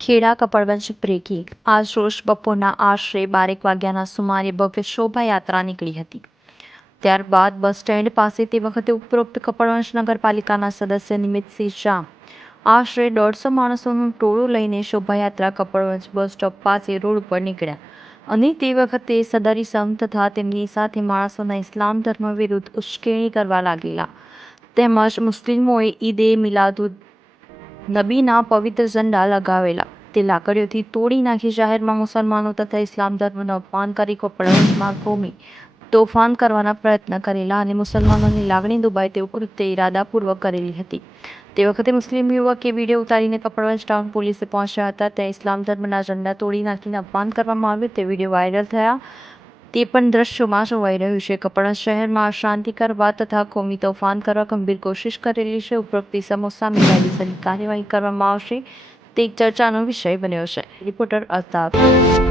ખેડા કપડવંજ બ્રેકી આજ રોજ બપોરના આશરે 12 વાગ્યાના સુમારે ભવ્ય શોભાયાત્રા નીકળી હતી। ત્યારબાદ બસ સ્ટેન્ડ પાસે તે વખતે ઉપરોક્ત કપડવંજ નગરપાલિકાના સદસ્ય નિમિતસિંહ શાહ આશરે 150 માણસોનું ટોળું લઈને શોભાયાત્રા કપડવંજ બસ સ્ટોપ પાસે રોડ ઉપર નીકળ્યા અને તે વખતે સદર ઇસમ તથા તેમની સાથે માણસોના ઇસ્લામ ધર્મ વિરુદ્ધ ઉશ્કેરણી કરવા લાગેલા તેમજ મુસ્લિમોએ ઈદે મિલાદુન નબીના પવિત્ર ઝંડા લગાવેલા તે લાકડીઓથી તોડી નાખી જાહેરમાં મુસલમાનો તથા ઇસ્લામ ધર્મનું અપમાન કરી કપડવંજમાં ઘૂમી તોફાન કરવાના પ્રયત્ન કરેલા અને મુસલમાનોની લાગણી દુભાય તેવું કૃત્ય ઇરાદાપૂર્વક કરેલી હતી। તે વખતે મુસ્લિમ યુવકે વિડીયો ઉતારીને કપડવંજ ટાઉન પોલીસે પહોંચ્યા હતા ત્યાં ઇસ્લામ ધર્મના ઝંડા તોડી નાખીને અપમાન કરવામાં આવ્યું તે વિડીયો વાયરલ થયા તે પણ દ્રશ્યોમાં જોવાઈ રહ્યું છે। કપડવંજ શહેરમાં અશાંતિ કરવા તથા કોમી તોફાન કરવા ગંભીર કોશિશ કરેલી છે। ઉપરોક્ત ઇસમો સામે કાયદેસરની કાર્યવાહી કરવામાં આવશે તે એક ચર્ચાનો વિષય બન્યો છે। રિપોર્ટર અલ્તાફ।